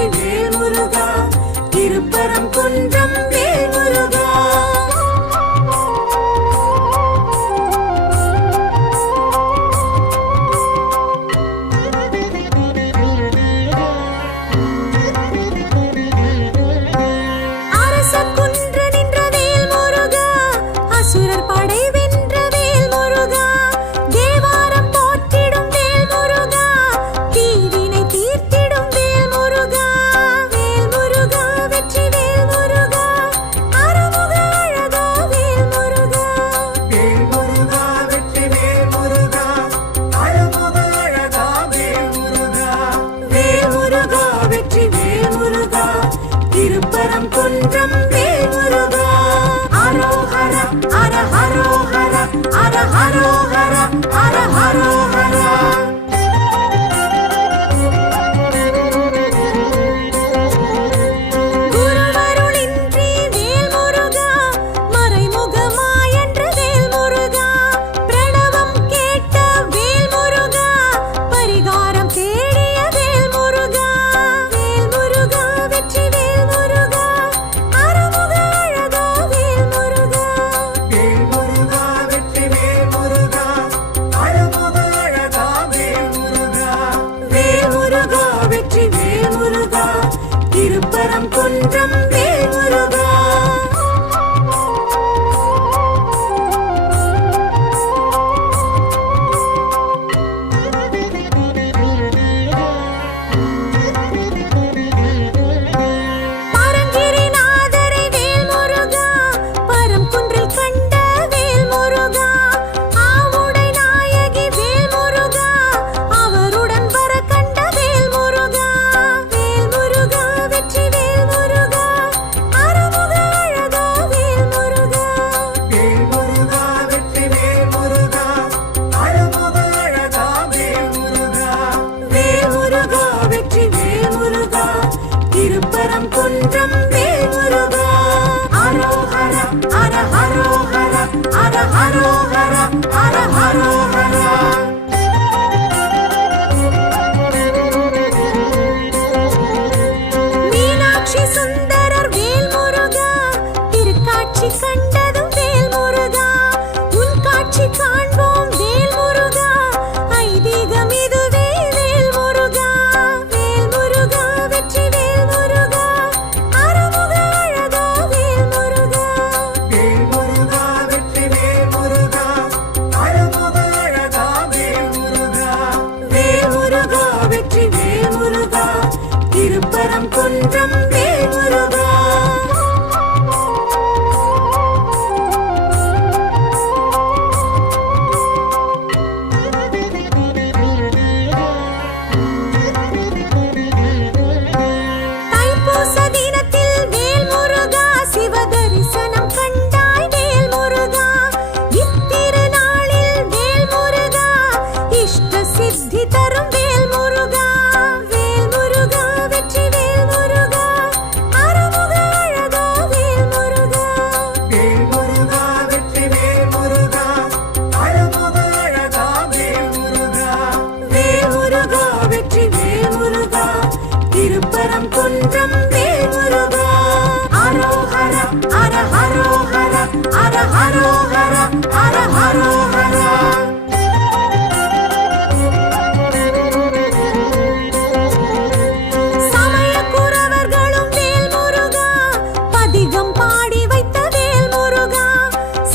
வெற்றி வேல் முருகா திருப்பரங்குன்றம் வேல் முருகா. திருப்பரங்குன்றம் வேல் முருகா அரோஹர ஹர ஹரோஹர ஹர ஹரோஹர ஹர ஹரோஹர. குருவருளின்றி வேல் முருகா மறைமுகமாயென்ற வேல் முருகா பிரணவம் கேட்ட வேல் முருகா பரிகாரம் தேடிய வேல் முருகா. வேல் முருகா வெற்றி வேல் முருகா அருமுக அழகா வேல் முருகா. வேல் முருகா வெற்றி வேல் முருகா அருமுக அழகா வேல் முருகா. வேல் முருகா வெற்றி வேல் முருகா திருப்பரங்குன்றம் வேல் முருகா. பரங்கிரிநாதரை வேல் முருகா பரம்குன்றில் கண்ட வேல் முருகா ஆவுடை நாயகி வேல் முருகா அவருடன் வர கண்ட வேல் முருகா. வேல் முருகா வெற்றி வேல் முருகா அருமுக அழகா வேல் முருகா. வேல் முருகா வெற்றி வேல் முருகா அருமுக அழகா வேல் முருகா. வேல் முருகா வெற்றி வேல் முருகா திருப்பரங்குன்றம் வேல் முருகா அரோஹர ஹர ஹரோஹர ஹர ஹரோஹர ஹர ஹரோஹர. மீனாட்சி சுந்தரர் வேல் முருகா திருக்காட்சி கண்டதும் வேல் முருகா உன் காட்சி காண்போம் வேல் முருகா ஐதீகம் இதுவே வேல் முருகா. வேல் முருகா வெற்றி வேல் முருகா அருமுக அழகா வேல் முருகா. வேல் முருகா வெற்றி வேல் முருகா அருமுக அழகா வேல் முருகா. வேல் முருகா வெற்றி வேல் முருகா திருப்பரங்குன்றம் வேல் முருகா. தைப்பூச தினத்தில் வேல் முருகா சிவ தரிசனம் கண்டாய் வேல் முருகா. இத்திருநாளில் வேல் முருகா இஷ்ட சித்தி தரும் வேல் முருகா. வேல் முருகா வெற்றி வேல் முருகா அருமுக அழகா வேல் முருகா. வேல் முருகா வெற்றி வேல் முருகா அருமுக அழகா வேல் முருகா. வேல் முருகா வெற்றி வேல் முருகா திருப்பரங்குன்றம் வேல் முருகா அரோஹர ஹர ஹரோஹர ஹர ஹரோஹர ஹர ஹரோஹர. சமய குரவர்களும் வேல் முருகா பதிகம் பாடி வைத்த வேல் முருகா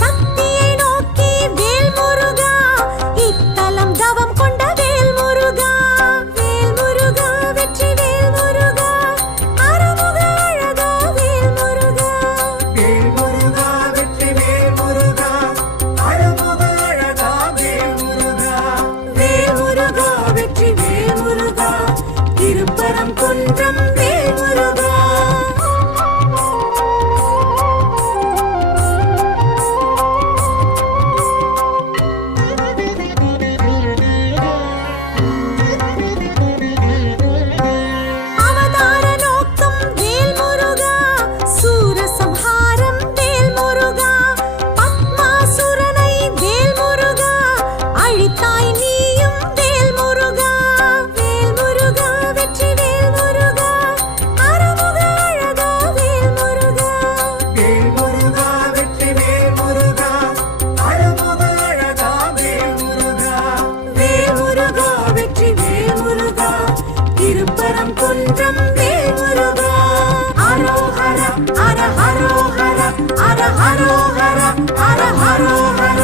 சக்தியை நோக்கி வேல் முருகா இத்தலம் தவம் கொண்ட வேல் முருகா. வேல் முருகா வெற்றி வேல் முருகா அருமுக அழகா வேல் முருகா. வேல் முருகா வெற்றி வேல் முருகா அருமுக அழகா வேல் முருகா. வேல் முருகா வெற்றி வேல் முருகா திருப்பரங்குன்றம் வேல் முருகா. அவதார நோக்கம் வேல் முருகா சூரசம்ஹாரம் வேல் முருகா பத்மாசுரனை வேல் முருகா அழித்தாய் நீயும் வேல் முருகா. வேல் முருகா வெற்றி வேல் முருகா திருப்பரம் குன்றம் வேல்முருகா அரோஹர அர ஹரோஹர அர ஹரோஹர அர ஹரோஹர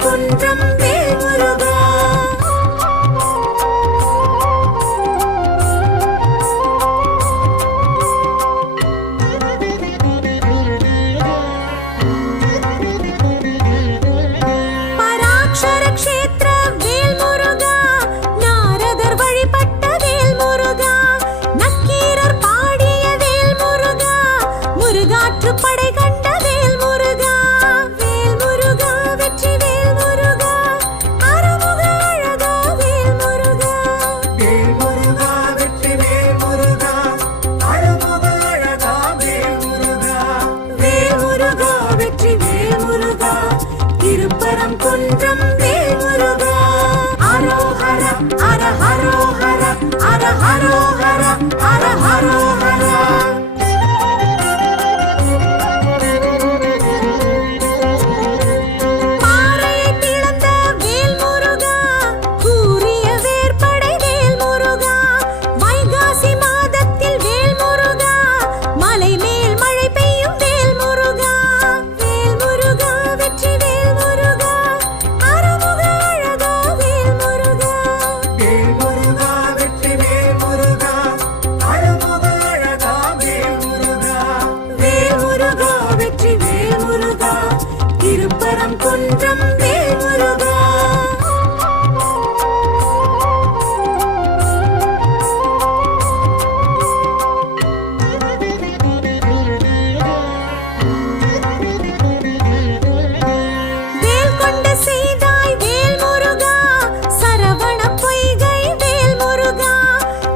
குன்றம் வேல்முருகா பராக்ஷர க்ஷேத்திர வேல்முருகா நாரதர் வழிபட்ட வேல்முருகா நக்கீரர் பாடிய வேல்முருகா முருகாற்று படை கண்ட வேல்முருகா வேல்முருகா வெற்றி வேல்முருகா அருமுக அழகா வேல்முருகா வேல்முருகா வெற்றி வேல்முருகா அருமுக அழகா வேல்முருகா வேல்முருகா வெற்றி வேல்முருகா திருப்பரம் குன்றம் வேல்முருகா அரோஹர அர ஹரோஹர அர ஹரோஹர அர ஹரோஹர பாறையை பிளந்த வேல்முருகா கூரிய வேற்படை வேல்முருகா வைகாசி மாதத்தில் வேல்முருகா மலை மேல் மழை பெய்யும் வேல்முருகா வேல்முருகா வெற்றி வேல்முருகா அருமுக அழகா வேல்முருகா வேல்முருகா வெற்றி வேல்முருகா அருமுக அழகா வேல்முருகா வேல்முருகா வெற்றி வேல்முருகா திருப்பரம் குன்றம் வேல்முருகா வேல் கொண்ட செய்தாய் வேல்முருகா சரவண பொய்கை வேல்முருகா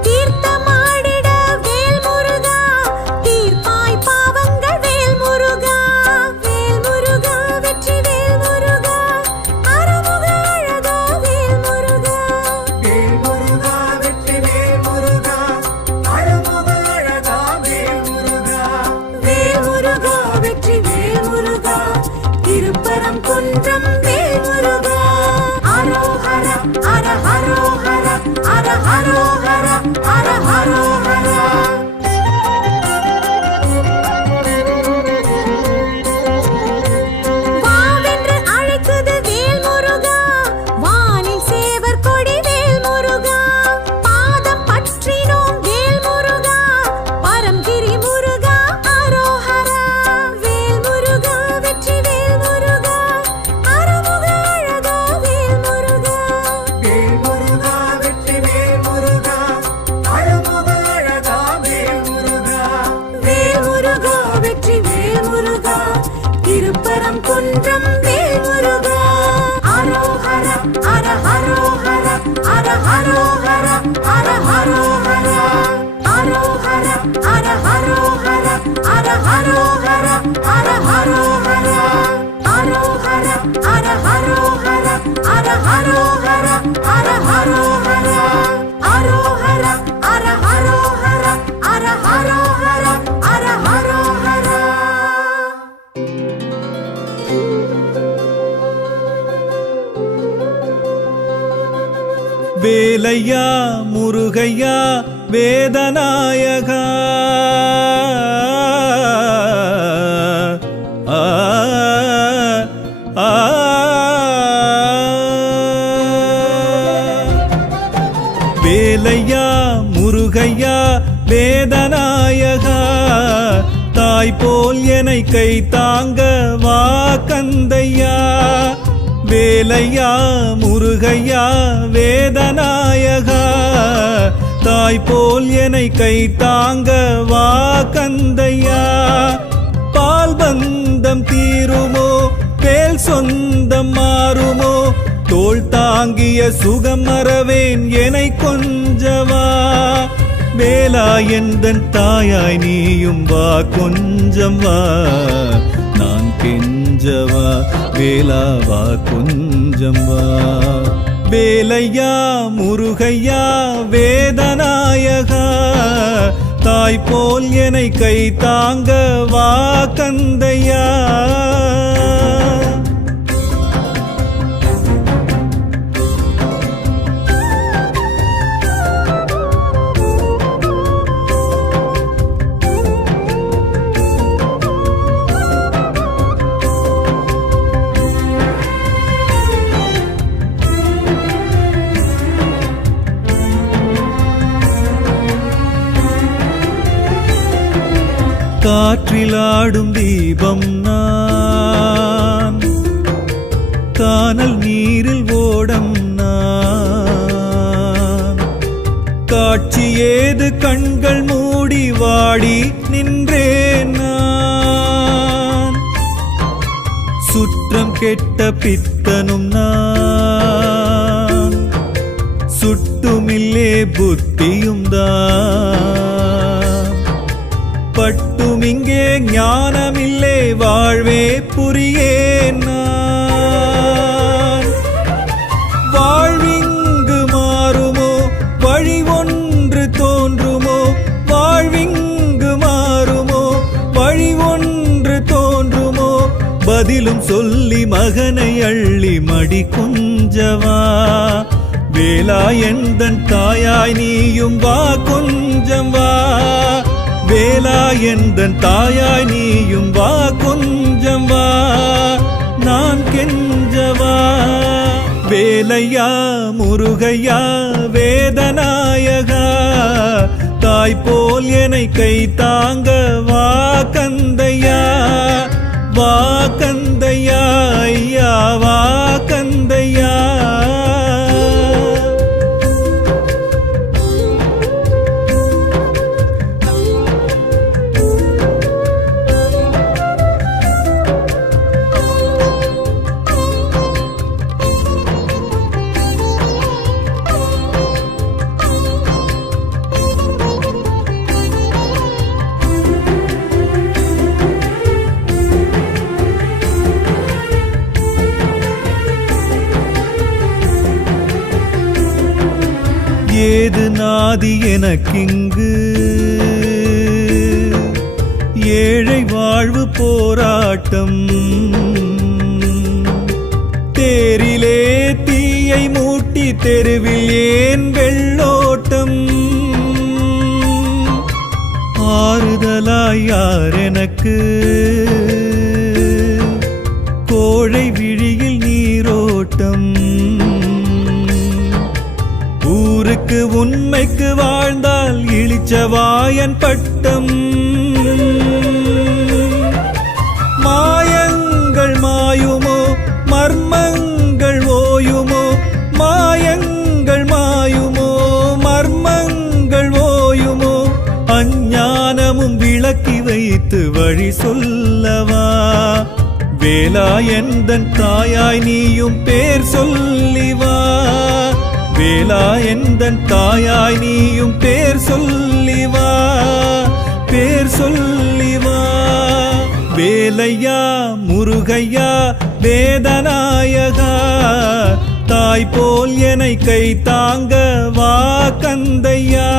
தீர்த்தமாடிட வேல்முருகா தீர்ப்பாய் பாவங்கள் வேல்முருகா வேல்முருகா வெற்றி வேல்முருகா அருமுக அழகா வேல்முருகா வேல்முருகா வெற்றி வேல்முருகா அருமுக அழகா வேல்முருகா வேல்முருகா வெற்றி வேல்முருகா திருப்பரம் குன்றம் வேல்முருகா அரோஹர அர ஹரோஹர அர ஹரோஹர அர ஹரோஹர வாவென்று அழைக்குது வேல்முருகா வானில் சேவர் கொடி வேல்முருகா பாதம் பற்றினோம் வேல்முருகா பரம்கிரி முருகா அரோஹரா வேல்முருகா வெற்றி வேல்முருகா அருமுக அழகா வேல்முருகா வேல்முருகா வெற்றி வேல்முருகா அருமுக அழகா வேல்முருகா வேல்முருகா வெற்றி வேல்முருகா திருப்பரம் குன்றம் வேல்முருகா அரோஹர அர ஹரோஹர அர ஹரோஹர அர ஹரோஹர அரோஹர அர ஹரோஹர அர ஹரோஹர அர ஹரோஹர அரோஹர அர ஹரோஹர அர ஹரோஹர அர ஹரோஹர அரோஹர அர ஹரோஹர அர ஹரோஹர அர ஹரோஹர வேலையா முருகையா வேதநாயகா ஆ ஆ வேலையா முருகையா வேதநாயகா தாய் போல் என்னை கை தாங்க வா கந்தையா வேலையா முருகையா வேதநாயகா தாய் போல் என்னை கை தாங்க வா கந்தையா பால் பந்தம் தீருமோ வேல் சொந்தம் மாறுமோ தாங்கிய சுகம் மறவேன் எனை கொஞ்சவா வேலா எந்தன் தாயாய் நீயும் வா கொஞ்சம் வா நான் கெஞ்சவா வேலா வா கொஞ்சம் வா வேலையா முருகையா வேதநாயகா தாய் போல் எனை கை தாங்க வா கந்தையா காற்றிலாடும் தீபம் நான் கானல் நீரில் ஓடம் நான் காட்சி ஏது கண்கள் மூடி வாடி நின்றேன் நான் சுற்றம் கெட்ட பித்தனும் நான் சுட்டுமில்லே புத்தியும் தான் பட்டும் இங்கே ஞானமில்லே வாழ்வே புரியேன் நான் வாழ்விங்கு மாறுமோ வழி ஒன்று தோன்றுமோ வாழ்விங்கு மாறுமோ வழி ஒன்று தோன்றுமோ பதிலும் சொல்லி மகனை அள்ளி மடி கொஞ்சவா வேலா எந்தன் தாயாய் நீயும் வா கொஞ்சம் வா வேலா எந்தன் தாயாய் நீயும் வா கொஞ்சம் வா நான் கெஞ்சவா வேலையா முருகையா வேதநாயகா தாய் போல் எனை கை தாங்க வா கந்தையா வா கந்தையா ஐயா வா கந்தையா ஏது நாதி எனக்கிங்கு ஏழை வாழ்வு போராட்டம் தேரிலே தீயை மூட்டி தெருவில் ஏன் வெள்ளோட்டம் ஆறுதலாய் யார் எனக்கு கோழை விழியில் நீரோட்டம் ஊருக்கு உண்மைக்கு வாழ்ந்தால் இளிச்சவாயன் பட்டம் மாயங்கள் மாயுமோ மர்மங்கள் ஓயுமோ மாயங்கள் மாயுமோ மர்மங்கள் ஓயுமோ அஞ்ஞானமும் விளக்கி வைத்து வழி சொல்லவா வேலா எந்தன் தாயாய் நீயும் பேர் சொல்லிவா வேலா எந்தன் தாயாய் நீயும் பேர் சொல்லிவா பேர் சொல்லிவா வேலையா முருகையா வேதநாயகா தாய் போல் எனை கை தாங்க வா கந்தையா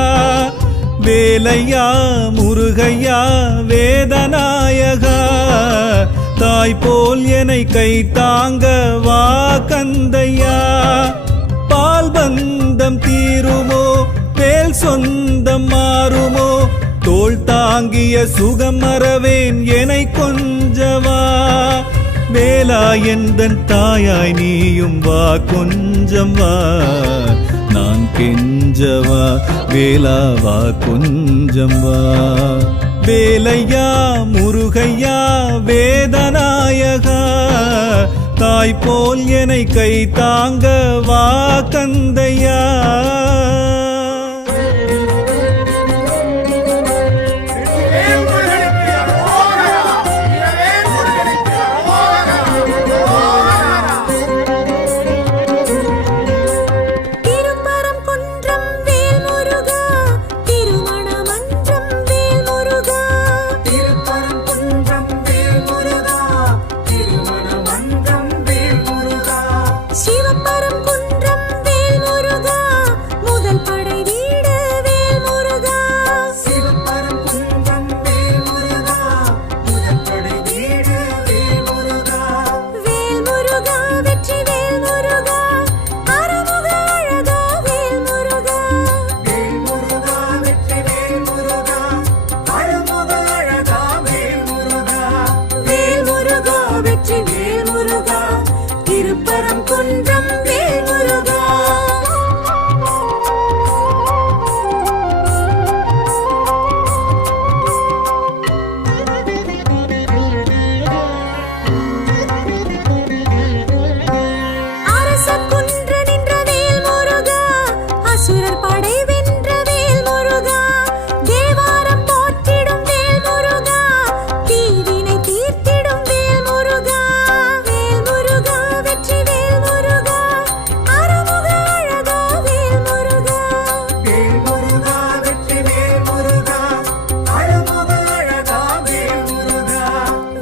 வேலையா முருகையா வேதநாயகா தாய் போல் எனை கை தாங்க வா கந்தையா பால் பந்தம் தீருமோ வேல் சொந்தம் மாறுமோ தோள் தாங்கிய சுகம் மறவேன் எனை கொஞ்சவா வேலா எந்தன் தாயாய் நீயும் வா கொஞ்சம் வா நான் கெஞ்சவா வேலா வா கொஞ்சம் வா வேலையா முருகையா வேதநாயகா தாய் போல் எனை கை தாங்க வா கந்தையா திருப்பரங்குன்றம் வேல் முருகா முதல் படை வீடு வேல் முருகா சிவபரங்குன்றம் வேல் முருகா முதற்படை வீடு வேல் முருகா வேல் முருகா வெற்றி வேல் முருகா அருமுக அழகா வேல் முருகா வேல் முருகா வெற்றி வேல் முருகா அருமுக அழகா வேல் முருகா வேல் முருகா வெற்றி வேல் முருகா திருப்பரங்குன்றம் வேல் முருகா அரச குன்று நின்ற வேல் முருகா அசுரர் படை வென்ற வேல் முருகா தேவாரம் போற்றிடும் வேல் முருகா தீவினை தீர்த்திடும் வேல் முருகா வேல் முருகா வெற்றி வேல் முருகா அருமுக அழகா வேல் முருகா வேல் முருகா வெற்றி வேல் முருகா அருமுக அழகா வேல் முருகா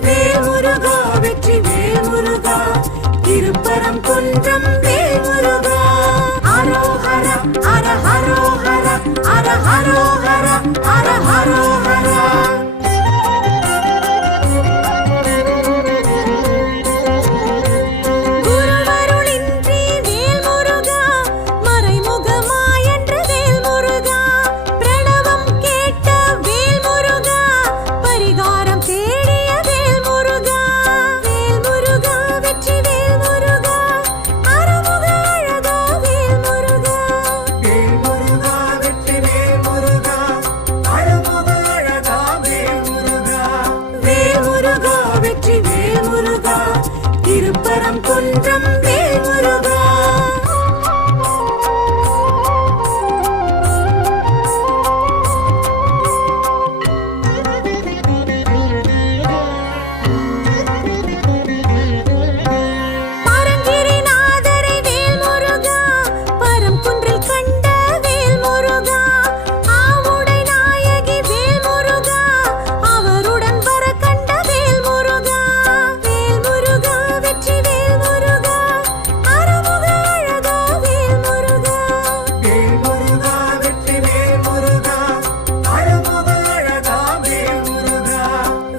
வேல் முருகா வெற்றி வேல் முருகா திருப்பரங்குன்றம் வேல் முருகா அரோஹர அர ஹரோஹர அர ஹரோஹர அர ஹரோஹர குருவருளின்றி வேல் முருகா மறைமுகமாயென்ற வேல் முருகா பிரணவம் கேட்ட வேல் முருகா பரிகாரம் தேடிய வேல் முருகா வேல் முருகா வெற்றி வேல் முருகா அருமுக அழகா வேல் முருகா வேல் முருகா வெற்றி வேல் முருகா அருமுக அழகா வேல் முருகா வேல் முருகா வெற்றி வேல் முருகா திருப்பரங்குன்றம் வேல் முருகா பரங்கிரிநாதரை வேல் முருகா பரங்குன்றில் கண்ட வேல் முருகா ஆவுடை நாயகி வேல் முருகா அவருடன் வர கண்ட வேல் முருகா வேல் முருகா வெற்றி வேல் முருகா அருமுக அழகா வேல் முருகா வேல் முருகா வெற்றி வேல் முருகா அருமுக அழகா வேல் முருகா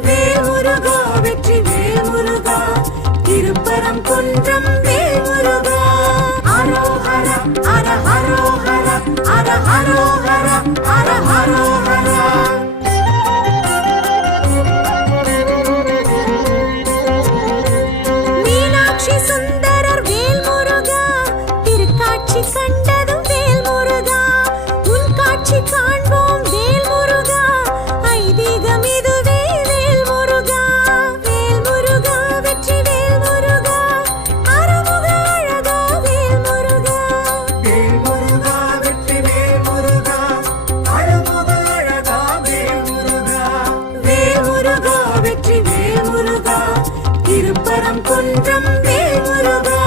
வேல் முருகா வெற்றி வேல் முருகா திருப்பரங்குன்றம் வேல் முருகா அரோஹர அர ஹரோஹர அர ஹரோஹர அர ஹரோஹர மீனாட்சி சுந்தரர் வேல் முருகா திருக்காட்சி கண்டதும் வேல் முருகா உன் காட்சி காண்போம் வேல் முருகா ஐதீகம் இதுவே வேல் முருகா வேல் முருகா வெற்றி வேல் முருகா அருமுக அழகா வேல் முருகா வேல் முருகா வெற்றி வேல் முருகா அருமுக அழகா வேல் முருகா வேல் முருகா வெற்றி வேல் முருகா திருப்பரங்குன்றம் வேல் முருகா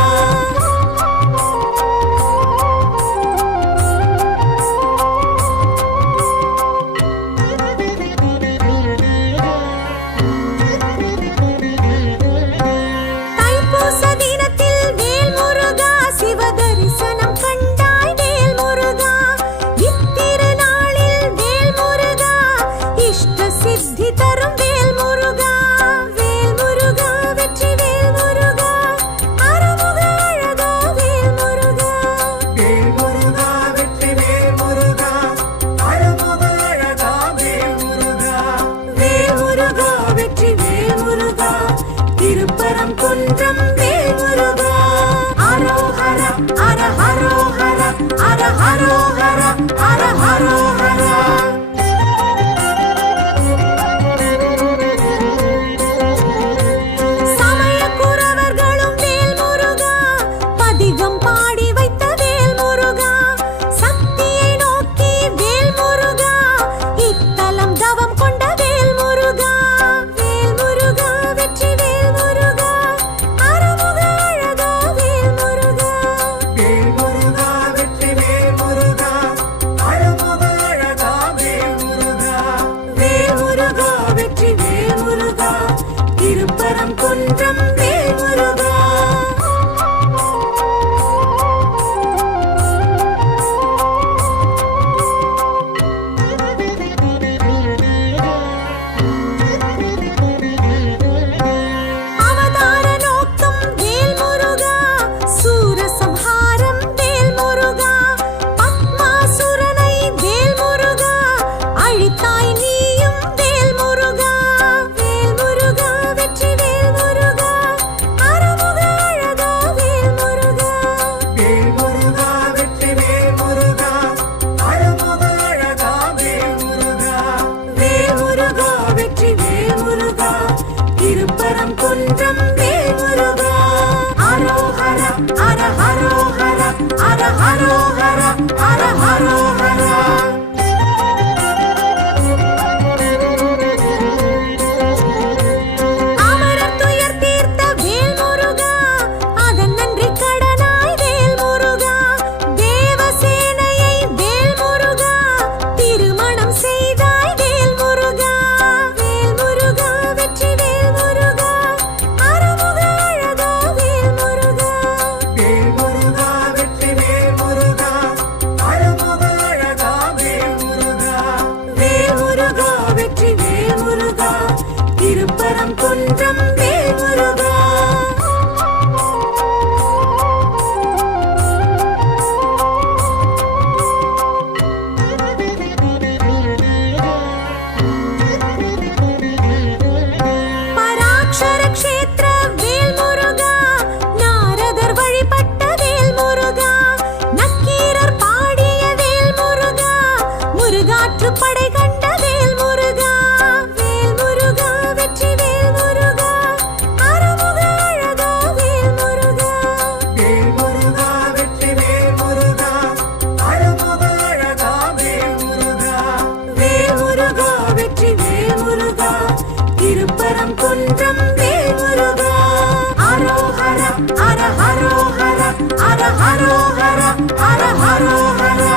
ஹர ஹரோஹரா.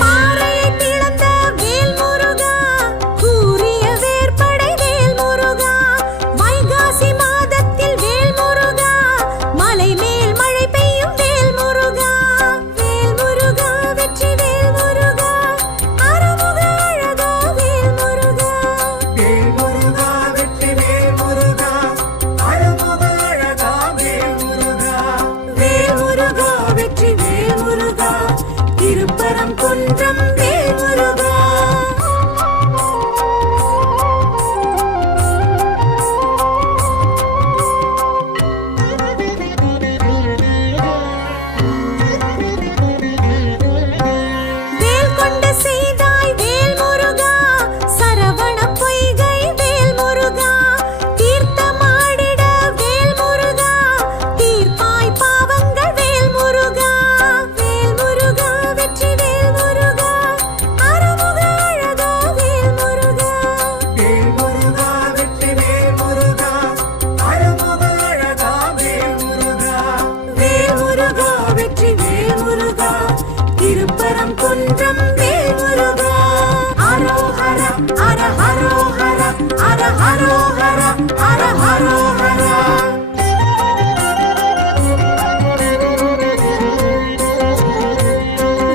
பாறையை பிளந்த வேல் முருகா, கூரிய வேற்படை வேல் முருகா, வைகாசி மாதத்தில் வேல் முருகா, மலை மேல் மழை பெய்யும் வேல் முருகா, வேல் முருகா வெற்றி வேல் முருகா, அருமுக அழகா வேல் முருகா. வேல் முருகா வெற்றி வேல் முருகா, அருமுக அழகா வேல் முருகா. வேல் முருகா வெற்றி வேல் முருகா, திருப்பரம் குன்றம் வேல் முருகா. வேல் கொண்ட செய்தாய் வேல் முருகா, சரவண பொய்கை வேல் முருகா, தீர்த்தமாடிட வேல் முருகா, தீர்ப்பாய் பாவங்கள் வேல் முருகா, வேல் முருகா வெற்றி வேல் முருகா, அருமுக அழகா வேல் முருகா. வேல் முருகா வெற்றி வேல் முருகா, அருமுக அழகா வேல் முருகா. வேல் முருகா வெற்றி வேல் முருகா, திருப்பரம் குன்றம் வேல் முருகா. அரோஹரா ஹர ஹரோஹரா, ஹர ஹரோஹரா, ஹர ஹரோஹரா.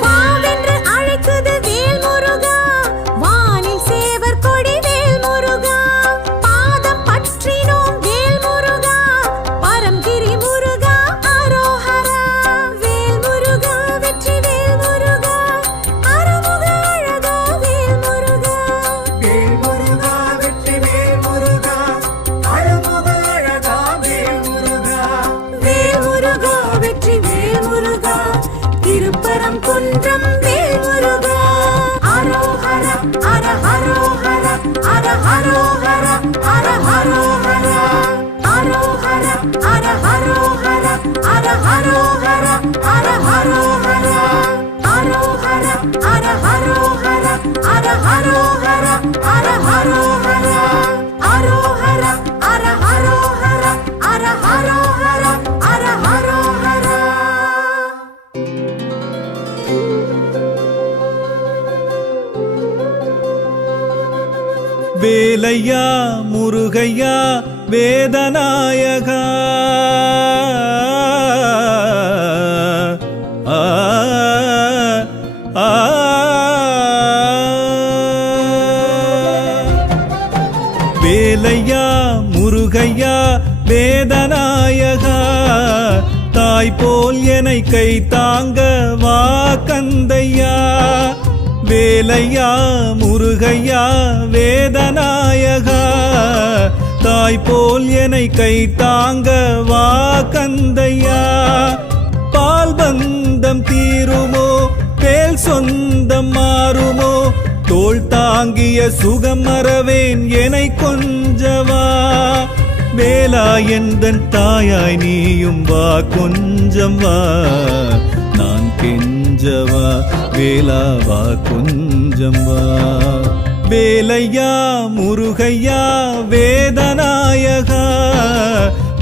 வாவென்று அழைக்குது வேல் முருகா, வானில் சேவர் கொடி வேல் முருகா, பாதம் பற்றினோம் வேல் முருகா, பரம்கிரி முருகா அரோஹரா. வேல் முருகா வெற்றி வேல் முருகா, அருமுக அழகா வேல் முருகா. வேல் முருகா வெற்றி வேல் முருகா, அருமுக அழகா வேல் முருகா. வேல் முருகா வெற்றி வேல் முருகா, திருப்பரம் குன்றம் வேல் முருகா. அரோஹரா ஹர ஹரோஹரா, ஹர ஹரோஹரா, ஹர ஹரோஹரா. அரோஹரா ஹர ஹரோஹரா, ஹர ஹரோஹரா, ஹர ஹரோஹரா. அரோஹரா ஹர ஹரோஹரா, ஹர ஹரோஹரா, ஹர ஹரோஹரா. அரோஹரா ஹர ஹரோஹரா, ஹர ஹரோஹரா, ஹர ஹரோஹரா. வேலையா முருகையா வேதநாயகா ஆ, ஆ, வேலையா முருகையா வேதநாயகா, தாய் போல் என்னை கை தாங்க வா கந்தையா. வேலையா முருகையா வேதநாயகா, தாய் போல் என்னை கை தாங்க வா கந்தையா. பால் பந்தம் தீருமோ வேல் சொந்தம் மாறுமோ, தோள் தாங்கிய சுகம் மறவேன் என்னை கொஞ்சவா. வேலா எந்தன் தாயாய் நீயும் வா கொஞ்சம் வா, நான் கெஞ்சவா வேலா வா கொஞ்சம் வா. வேலையா முருகையா வேதநாயகா,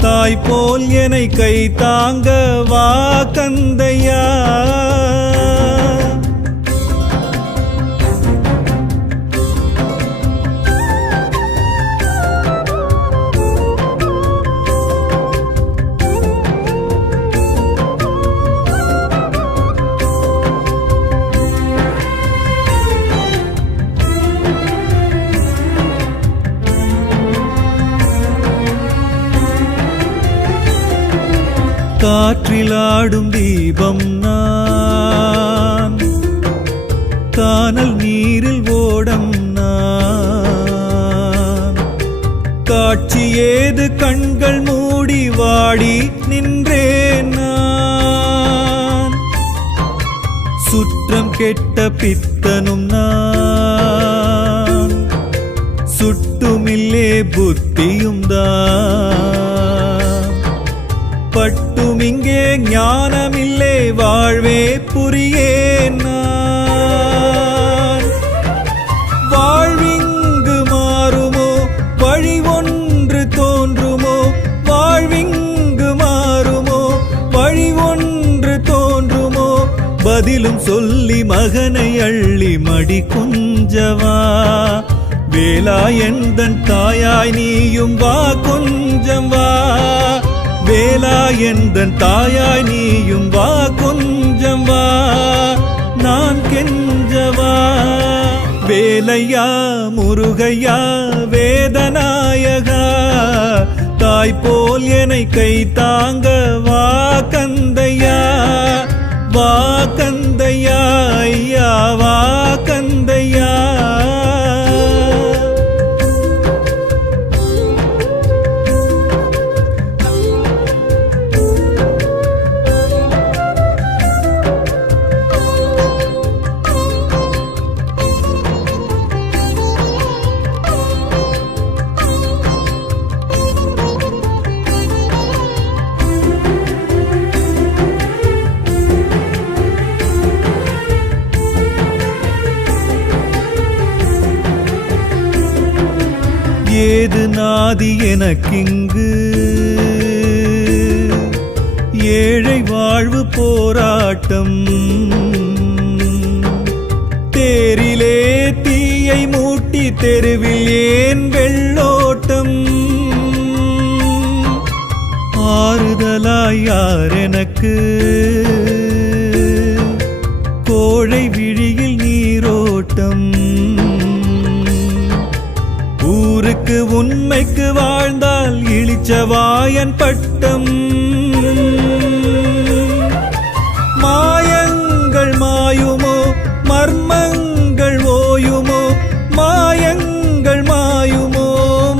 தாய் போல் என்னை கை தாங்க வா கந்தையா. காற்றிலாடும் தீபம் நான், கானல் நீரில் ஓடம் நான். காட்சி ஏது கண்கள் மூடி வாடி நின்றேன் நான். சுற்றம் கெட்ட பித்தனும் நான், சுட்டுமில்லே புத்தியும் தான். பட்டும் இங்கே ஞானமில்லே வாழ்வே புரியேன் நான். வாழ்விங்கு மாறுமோ வழி ஒன்று தோன்றுமோ, பதிலும் சொல்லி மகனை அள்ளி மடி கொஞ்சவா வேலா எந்தன் தாயாய் நீயும் வா கொஞ்சம் வா வேலா எந்தன் தாயாய் நீயும் வா கொஞ்சம் வா நான் கெஞ்சவா வேலையா முருகையா வேதநாயகா தாய் போல் என்னை கை தாங்க வா கந்தையா வா கந்தையா ஐயா வா கந்தையா ஏது நாதி எனக்கிங்கு ஏழை வாழ்வு போராட்டம் தேரிலே தீயை மூட்டி தெருவில் ஏன் வெள்ளோட்டம் ஆறுதலாய் யார் எனக்கு கோழை விழியில் நீரோட்டம் ஊருக்கு உண்மைக்கு வாழ்ந்தால் இளிச்சவாயன் பட்டம் மாயங்கள் மாயுமோ மர்மங்கள் ஓயுமோ மாயங்கள் மாயுமோ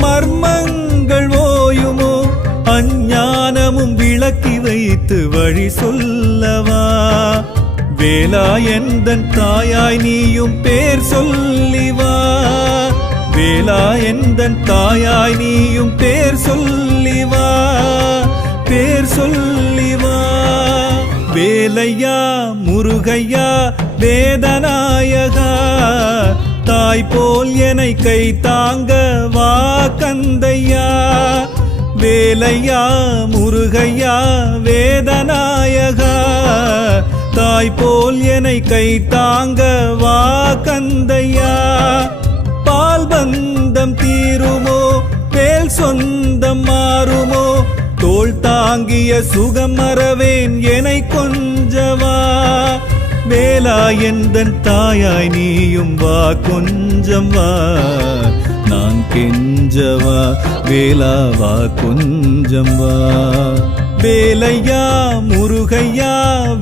மர்மங்கள் ஓயுமோ அஞ்ஞானமும் விளக்கி வைத்து வழி சொல்லவா வேலா எந்தன் தாயாய் நீயும் பேர் சொல்லிவா வேலா எந்தன் தாயாய் நீயும் பேர் சொல்லிவா பேர் சொல்லிவா வேலையா முருகையா வேதநாயகா தாய் போல் என்னை கை தாங்க வா கந்தையா வேலையா முருகையா வேதநாயகா தாய் போல் என்னை கை தாங்க வா கந்தையா பால் பந்தம் தீருமோ வேல் சொந்தம் மாறுமோ தோள் தாங்கிய சுகம் மறவேன் என்னை கொஞ்சவா வேலா எந்தன் தாயாய் நீயும் வா கொஞ்சம் வா நான் கெஞ்சவா வேலா வா கொஞ்சம் வா வேலையா முருகையா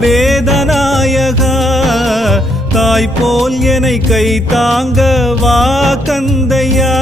வேதநாயகா தாய் போல் என்னை கை தாங்க வா கந்தையா